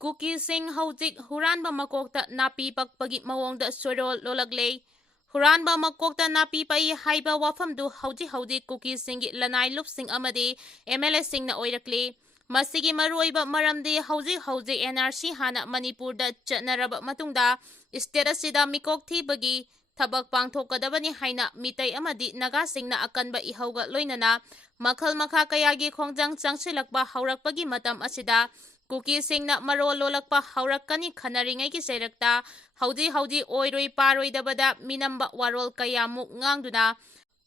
Kuki Singh hauzik huranba makokta napi pakpagi mawongda Choirol Lonlkle Huranba makokta napi pai haiba wafamdu hauji Kuki Singh lanai lupsing amadi MLA Singh na oirakle masigi maruiba maramdi hauji NRC hana Manipur da chatnaraba matungda state asida mikok thibagi thabak pangthokadabani haina mitai amadi naga singna akanba ihauga loinana makhal makha kayagi khongjang changsilakba haurakpagi matam asida Kuki Singna marol lolakpa haurakani khanaringai ki seirakta hauji oiroi paroi dabada minamba warol kayamuk ngangduna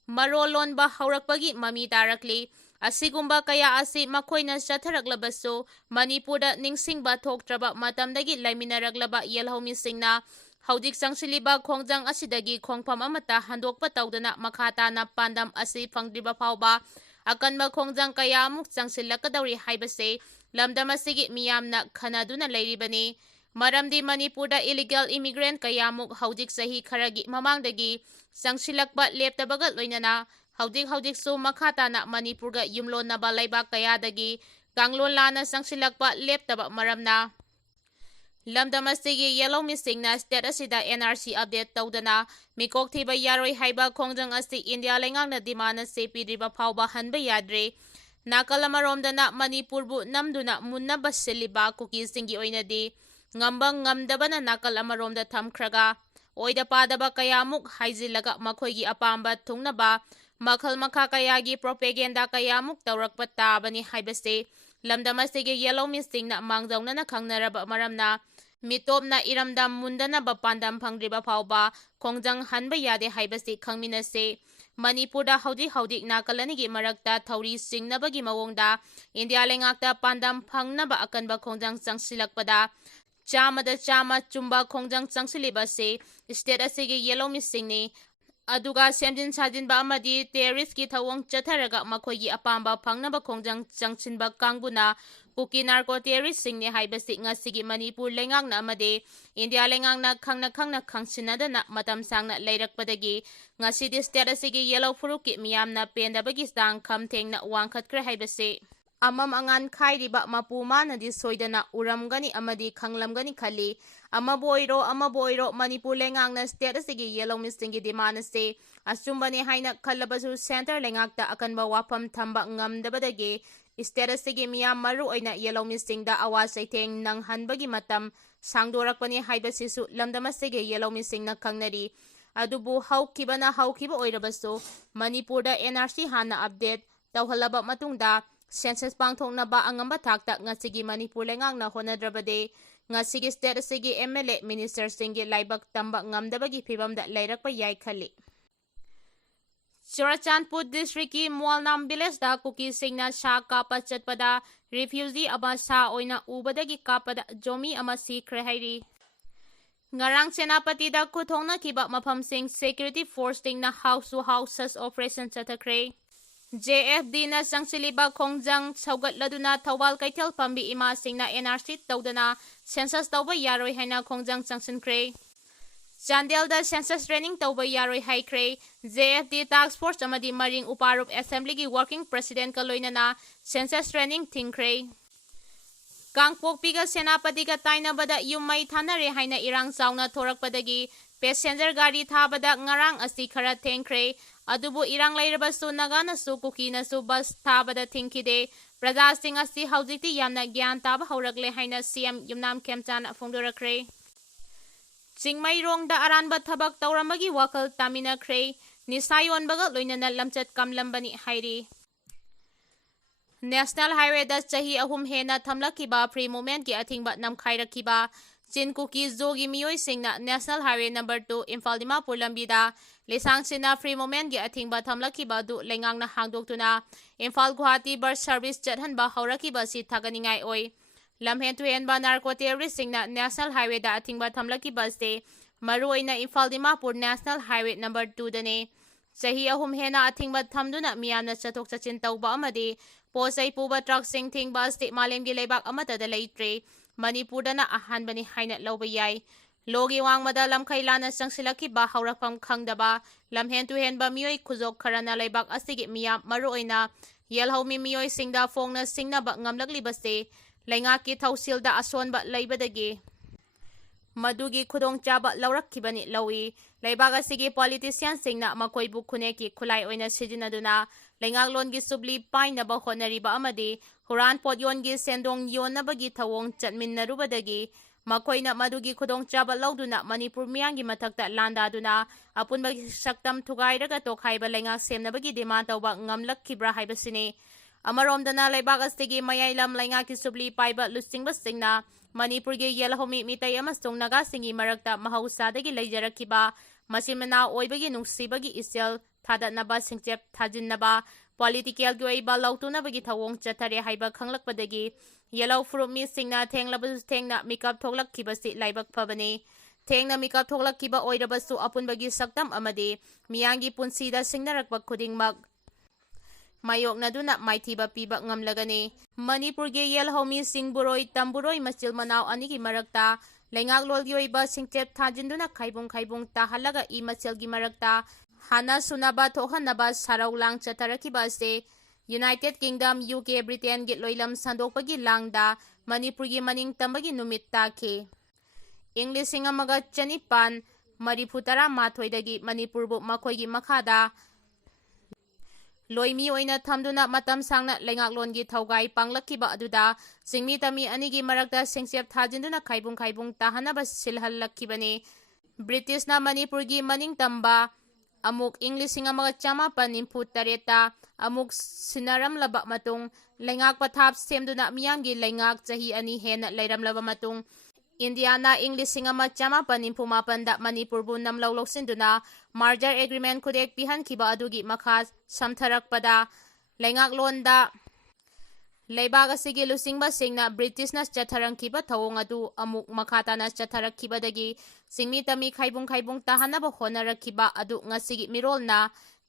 marol lonba haurakpagi mami tarakli asigumba kaya asi makoina chatharaklabasu Manipurda ningsingba thoktraba matamdagi laiminaraklaba yelhomi singna haudik sangsiliba khongjang asidagi khongpham amata handokpa tawdana makhatana pandam asi phangdriba phawba akanba khongjang kaya amuk changsilakadawri haibase lamdam asigi miyamna khanaduna leiribani maramdi Manipurda illegal immigrant kayamuk haudik sahi kharagi mamangdagi changsilakba leptabaga loinana haudik su makhatana Manipurga yumlonnaba laibak kayadagi kanglon lana changsilakba leptaba maramna lamdam asigi yellow missingna state asida NRC update tawdana mikok thiba yaroi haiba khongjang asi India lengangna dimana sepidriba phawba hanba yadre Nakalamaromdana Manipurbu namduna munnaba siliba Kuki Singi oinadi ngambang ngamdabana nakalamaromda thamkhraga oida padaba kayamuk haizilaga makhoigi apamba thungnaba makhal makha kayagi propaganda kayamuk tawrakpa tabani haibase lamdamasigi yellow missingna mangjawnana khangnaraba maramna mitopna iramdam mundanaba pandam phangriba phawba khongjang hanba yade haibase khangminase Manipurda haudik nakalanigi marakta thauri singnabagi mawongda India lengakta pandam phangnaba akanba khongjang changsilakpada chamada chama chumba khongjang changsilibase state asigi yellow missingni aduga semjin sajinba amadi terrorist ki thawong chatharaga makhoigi apamba phangnaba khongjang changchinba kangbuna Kuki narco terrorist singni haibasi ngasigi Manipur lengangna amade India lengangna khangna khangsinadana matam sangna leirakpadagi ngasidi state asigi yellow furuki miyamna pendabagi stang khamthengna wangkhatkre haibase amam angan khairiba mapuma nadi soidana uramgani amadi khanglamgani khali amaboiro Manipur lengangna state asigi yellow mistingi dimanase asumbani haina khallabasu center lengakta akanba wafam thamba ngamdabadagi state asigi miyam maru oina yellow mistingda awa saitheng nang hanbagi matam sangdorakpani haibasisu lamdamasigi yellow mistingna khangnari adubu haukibana oirabasu Manipurda NRC hana update tawhalaba matungda census pangthoknaba angamba thakta ngasigi Manipur lengangna honadrabade ngasigi state asigi MLA minister singi laibak tamba ngamdabagi phibamda leirakpa yai khali Churachandpur district ki Mualnam village da Kuki Singhna sha kapa chatpada refugee ama sa oina ubadagi kapada Zomi ama Sikhre hairi ngarang senapati da kuthongna kiba maphamsing security force tingna house to house search operation Chatthakhre JFD na sangsiliba khongjang saugatladuna thawal kaithal pambi ima singna NRC tawdana census tawba yaroi haina khongjang changsinkhre Chandelda census training tawba yaroi haikre JFD task force amadi maring uparup assembly gi working president kaloinana census training thingkhre Kangpokpiga senapatiga tainabada yumai thanare haina irang chauna thorakpadagi passenger gari thabada ngarang asi khara thengkhre adubu irang lairabasu nagana su Kuki su bus thabada thingkide praja sing asi haujikti yamna gyan taba haurakle haina CM Yumnam Khemchana phongdorakre Chingmai rongda aranba thabak tawramagi wakal taminakhre nisayon baga loinana Lamchat Kamlambani hairi National Highway da chahi ahum hena thamlakiba free movement ki athingba namkhairakiba Chin Kuki Zomi miyoi singna National Highway number 2 Imphal Dimapur lambida lesang sina free movement gi athingba thamlakiba du lengangna hangdoktuna Imphal Guwahati bus service chathanba haurakiba si thaganingai oi lamhen tu henba narco terrorist singna National Highway da athingba thamlakiba se maruoina Imphal Dimapur National Highway number 2 dane chahi ahum hena athingba thamduna miyamna chathok chachin tawba amadi posai puba truck sing thingba sti malemgi lebak amata da leitre Manipurdana ahanbani haina lawba yai logi wangmada lamkhailana changsilakiba haurakpham khangdaba lamhen tu henba miyoi khuzok kharana lebak asigi miyam maruoina yelhomi miyoi singda phongna singnaba ngamlaklibase ꯂꯩꯉꯥꯛꯀꯤ ꯊꯧꯁꯤꯜꯗ ꯑꯁꯣꯟꯕ ꯂꯩꯕꯗꯒꯤ ꯃꯗꯨꯒꯤ ꯈꯨꯗꯣꯡꯆꯥꯕ ꯂꯧꯔꯛꯈꯤꯕꯅꯤ ꯂꯧꯏ꯫ ꯂꯩꯕꯥꯛ ꯑꯁꯤꯒꯤ ꯄꯣꯂꯤꯇꯤꯁꯤꯌꯟꯁꯤꯡꯅ ꯃꯈꯣꯏꯕꯨ ꯈꯨꯟꯅꯦꯛꯀꯤ ꯈꯨꯠꯂꯥꯏ ꯑꯣꯏꯅ ꯁꯤꯖꯤꯟꯅꯗꯨꯅ ꯂꯩꯉꯥꯛꯂꯣꯟꯒꯤ ꯁꯨꯞꯂꯤ ꯄꯥꯏꯅꯕ ꯍꯣꯠꯅꯔꯤꯕ ꯑꯃꯗꯤ ꯍꯨꯔꯥꯟ ꯄꯣꯠꯌꯣꯟꯒꯤ ꯁꯦꯟꯗꯣꯡ ꯌꯣꯟꯅꯕꯒꯤ ꯊꯧꯑꯣꯡ ꯆꯠꯃꯤꯟꯅꯔꯨꯕꯗꯒꯤ ꯃꯈꯣꯏꯅ ꯃꯗꯨꯒꯤ ꯈꯨꯗꯣꯡꯆꯥꯕ ꯂꯧꯗꯨꯅ ꯃꯅꯤꯄꯨꯔ ꯃꯤꯌꯥꯝꯒꯤ ꯃꯊꯛꯇ ꯂꯥꯟꯗꯥꯗꯨꯅ ꯑꯄꯨꯟꯕꯒꯤ ꯁꯛꯇꯝ ꯊꯨꯒꯥꯏꯔꯒ ꯇꯣꯈꯥꯏꯕ ꯂꯩꯉꯥꯛ ꯁꯦꯝꯅꯕꯒꯤ ꯗꯤꯃꯥꯟ ꯇꯧꯕ ꯉꯝꯂꯛꯈꯤꯕ꯭ꯔꯥ ꯍꯥꯏꯕꯁꯤꯅꯤ꯫ ꯑꯃꯔꯣꯝꯗꯅ ꯂꯩꯕꯥꯛ ꯑꯁꯤꯒꯤ ꯃꯌꯥꯏ ꯂꯝ ꯂꯩꯉꯥꯛꯀꯤ ꯁꯨꯞꯂꯤ ꯄꯥꯏꯕ ꯂꯨꯆꯤꯡꯕꯁꯤꯡꯅ ꯃꯅꯤꯄꯨꯔꯒꯤ ꯌꯦꯜꯍꯧꯃꯤ ꯃꯤꯇꯩ ꯑꯃꯁꯨꯡ ꯅꯥꯒꯥꯁꯤꯡꯒꯤ ꯃꯔꯛꯇ ꯃꯍꯧꯁꯥꯗꯒꯤ ꯂꯩꯖꯔꯛꯈꯤꯕ ꯃꯆꯤꯟ ꯃꯅꯥꯎ ꯑꯣꯏꯕꯒꯤ ꯅꯨꯡꯁꯤꯕꯒꯤ ꯏꯆꯦꯜ ꯊꯥꯗꯠꯅꯕ ꯁꯤꯡꯆꯦꯞ ꯊꯥꯖꯤꯟꯅꯕ ꯄꯣꯂꯤꯇꯤꯀꯦꯜꯒꯤ ꯑꯣꯏꯕ ꯂꯧꯇꯨꯅꯕꯒꯤ ꯊꯧꯑꯣꯡ ꯆꯠꯊꯔꯦ ꯍꯥꯏꯕ ꯈꯪꯂꯛꯄꯗꯒꯤ ꯌꯦꯜꯍꯧ ꯐꯨꯔꯨꯞ ꯃꯤꯁꯤꯡꯅ ꯊꯦꯡꯂꯕꯁꯨ ꯊꯦꯡꯅ ꯃꯤꯀꯞ ꯊꯣꯛꯂꯛꯈꯤꯕꯁꯤ ꯂꯥꯏꯕꯛ ꯐꯕꯅꯤ꯫ ꯊꯦꯡꯅ ꯃꯤꯀꯞ ꯊꯣꯛꯂꯛꯈꯤꯕ ꯑꯣꯏꯔꯕꯁꯨ ꯑꯄꯨꯟꯕꯒꯤ ꯁꯛꯇꯝ ꯑꯃꯗꯤ ꯃꯤꯌꯥꯝꯒꯤ ꯄꯨꯟꯁꯤꯗ ꯁꯤꯡꯅꯔꯛꯄ ꯈꯨꯗꯤꯡꯃꯛ ꯃꯥꯌꯣꯛꯅꯗꯨꯅ ꯃꯥꯏꯊꯤꯕ ꯄꯤꯕ ꯉꯝꯂꯒꯅꯤ꯫ ꯃꯅꯤꯄꯨꯔꯒꯤ ꯌꯦꯜꯍꯧꯃꯤꯁꯤꯡ ꯕꯣꯔꯣꯏ ꯇꯝꯕꯨꯔꯣꯏ ꯃꯆꯤꯜ ꯃꯅꯥꯎ ꯑꯅꯤꯒꯤ ꯃꯔꯛꯇ ꯂꯩꯉꯥꯛꯂꯣꯟꯒꯤ ꯑꯣꯏꯕ ꯁꯤꯡꯆꯦꯞ ꯊꯥꯖꯤꯟꯗꯨꯅ ꯈꯥꯏꯕꯨꯡ ꯈꯥꯏꯕꯨꯡ ꯇꯥꯍꯜꯂꯒ ꯃꯆꯦꯜꯒꯤ ꯃꯔꯛꯇ ꯍꯥꯟꯅ ꯁꯨꯅꯕ ꯊꯣꯛꯍꯟꯅꯕ ꯁꯔꯧ ꯂꯥꯡ ꯆꯠꯊꯔꯛꯈꯤꯕ ꯑꯁꯤ ꯌꯨꯅꯥꯏꯇꯦꯗ ꯀꯤꯡꯗꯝ UK ꯕ꯭ꯔꯤꯇꯦꯟꯒꯤ ꯂꯣꯏꯂꯝ ꯁꯟꯗꯣꯛꯄꯒꯤ ꯂꯥꯡꯗ ꯃꯅꯤꯄꯨꯔꯒꯤ ꯃꯅꯤꯡ ꯇꯝꯕꯒꯤ ꯅꯨꯃꯤꯠ ꯇꯥꯈꯤ꯫ ꯏꯪ 1940-ꯗꯒꯤ ꯃꯅꯤꯄꯨꯔꯕꯨ ꯃꯈꯣꯏꯒꯤ ꯃꯈꯥꯗ ꯂꯣꯏꯃꯤ ꯑꯣꯏꯅ ꯊꯝꯗꯨꯅ ꯃꯇꯝ ꯁꯥꯡꯅ ꯂꯩꯉꯥꯛꯂꯣꯟꯒꯤ ꯊꯧꯒꯥꯏ ꯄꯥꯡꯂꯛꯈꯤꯕ ꯑꯗꯨꯗ ꯆꯤꯡꯃꯤ ꯇꯝꯃꯤ ꯑꯅꯤꯒꯤ ꯃꯔꯛꯇ ꯁꯤꯡꯆꯦꯞ ꯊꯥꯖꯤꯟꯗꯨꯅ ꯈꯥꯏꯕꯨꯡ ꯈꯥꯏꯕꯨꯡ ꯇꯥꯍꯟꯅꯕ ꯁꯤꯜꯍꯜꯂꯛꯈꯤꯕꯅꯤ꯫ ꯕ꯭ꯔꯤꯇꯤꯁꯅ ꯃꯅꯤꯄꯨꯔꯒꯤ ꯃꯅꯤꯡꯇꯝꯕ ꯑꯃꯨꯛ ꯏꯪ 1897ꯗ ꯑꯃꯨꯛ ꯁꯤꯟꯅꯔꯝꯂꯕ ꯃꯇꯨꯡ ꯂꯩꯉꯥꯛ ꯄꯊꯥꯞ ꯁꯦꯝꯗꯨꯅ ꯃꯤꯌꯥꯝꯒꯤ ꯂꯩꯉꯥꯛ ꯆꯍꯤ 2 ꯍꯦꯟꯅ ꯂꯩꯔꯝꯂꯕ ꯃꯇꯨꯡ ꯏꯟꯗꯤꯌꯥꯅ ꯏꯪ 1897ꯗ ꯃꯅꯤꯄꯨꯔꯕꯨ ꯅꯝꯂꯧ ꯂꯧꯁꯤꯟꯗꯨꯅ ꯃꯥꯔꯖꯔ ꯑꯦꯒ꯭ꯔꯤꯃꯦꯟ ꯈꯨꯗꯦꯛ ꯄꯤꯍꯟꯈꯤꯕ ꯑꯗꯨꯒꯤ ꯃꯈꯥ ꯁꯝꯊꯔꯛꯄꯗ ꯂꯩꯉꯥꯛꯂꯣꯟꯗ ꯂꯩꯕꯥꯛ ꯑꯁꯤꯒꯤ ꯂꯨꯆꯤꯡꯕꯁꯤꯡꯅ ꯕ꯭ꯔꯤꯇꯤꯁꯅ ꯆꯠꯊꯔꯝꯈꯤꯕ ꯊꯧꯑꯣꯡ ꯑꯗꯨ ꯑꯃꯨꯛ ꯃꯈꯥ ꯇꯥꯅ ꯆꯠꯊꯔꯛꯈꯤꯕꯗꯒꯤ ꯆꯤꯡꯃꯤ ꯇꯝꯃꯤ ꯈꯥꯏꯕꯨꯡ ꯈꯥꯏꯕꯨꯡ ꯇꯥꯍꯟꯅꯕ ꯍꯣꯠꯅꯔꯛꯈꯤꯕ ꯑꯗꯨ ꯉꯁꯤꯒꯤ ꯃꯤꯔꯣꯜꯅ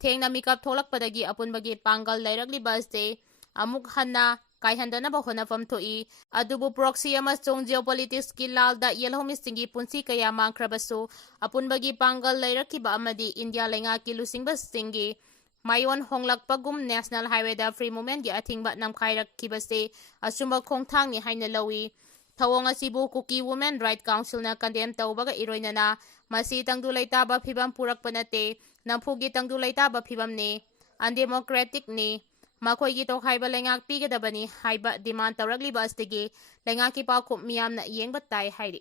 ꯊꯦꯡꯅ ꯃꯤꯀꯞ ꯊꯣꯛꯂꯛꯄꯗꯒꯤ ꯑꯄꯨꯟꯕꯒꯤ ꯄꯥꯡꯒꯜ ꯂꯩꯔꯛꯂꯤꯕ ꯑꯁꯤ ꯑꯃꯨꯛ ꯍꯟꯅ ꯀꯥꯏꯍꯟꯗꯅꯕ ꯍꯣꯠꯅꯐꯝ ꯊꯣꯛꯏ꯫ ꯑꯗꯨꯕꯨ ꯄ꯭ꯔꯣꯛꯁꯤ ꯑꯃꯁꯨꯡ ꯖꯤꯑꯣꯄꯣꯂꯤꯇꯤꯛꯁꯀꯤ ꯂꯥꯜꯗ ꯌꯦꯜꯍꯧꯃꯤꯁꯤꯡꯒꯤ ꯄꯨꯟꯁꯤ ꯀꯌꯥ ꯃꯥꯡꯈ꯭ꯔꯕꯁꯨ ꯑꯄꯨꯟꯕꯒꯤ ꯄꯥꯡꯒꯜ ꯂꯩꯔꯛꯈꯤꯕ ꯑꯃꯗꯤ ꯏꯟꯗꯤꯌꯥ ꯂꯩꯉꯥꯛꯀꯤ ꯂꯨꯆꯤꯡꯕꯁꯤꯡꯒꯤ ꯃꯥꯏꯑꯣꯟ ꯍꯣꯡꯂꯛꯄꯒꯨꯝ ꯅꯦꯁꯅꯦꯜ ꯍꯥꯏꯋꯦꯗ ꯐ꯭ꯔꯤ ꯃꯨꯚꯃꯦꯟꯠꯒꯤ ꯑꯊꯤꯡꯕ ꯅꯝꯈꯥꯏꯔꯛꯈꯤꯕꯁꯤ ꯑꯆꯨꯝꯕ ꯈꯣꯡꯊꯥꯡꯅꯤ ꯍꯥꯏꯅ ꯂꯧꯏ꯫ ꯊꯧꯑꯣꯡ ꯑꯁꯤꯕꯨ ꯀꯨꯀꯤ ꯋꯨꯃꯦꯟ ꯔꯥꯏꯠ ꯀꯥꯎꯟꯁꯤꯜꯅ ꯀꯟꯗꯦꯝ ꯇꯧꯕꯒ ꯏꯔꯣꯏꯅꯅ ꯃꯁꯤ ꯇꯪꯗꯨ ꯂꯩꯇꯥꯕ ꯐꯤꯚꯝ ꯄꯨꯔꯛꯄ ꯅꯠꯇꯦ, ꯅꯝꯐꯨꯒꯤ ꯇꯪꯗꯨ ꯂꯩꯇꯥꯕ ꯐꯤꯚꯝꯅꯤ, ꯑꯟꯗꯦꯃꯣꯀ꯭ꯔꯦꯇꯤꯛꯅꯤ, ꯃꯈꯣꯏꯒꯤ ꯇꯣꯈꯥꯏꯕ ꯂꯩꯉꯥꯛ ꯄꯤꯒꯗꯕꯅꯤ ꯍꯥꯏꯕ ꯗꯤꯃꯥꯟ ꯇꯧꯔꯛꯂꯤꯕ ꯑꯁꯤꯒꯤ ꯂꯩꯉꯥꯛꯀꯤ ꯄꯥꯎꯈꯨꯝ ꯃꯤꯌꯥꯝꯅ ꯌꯦꯡꯕ ꯇꯥꯏ ꯍꯥꯏꯔꯤ꯫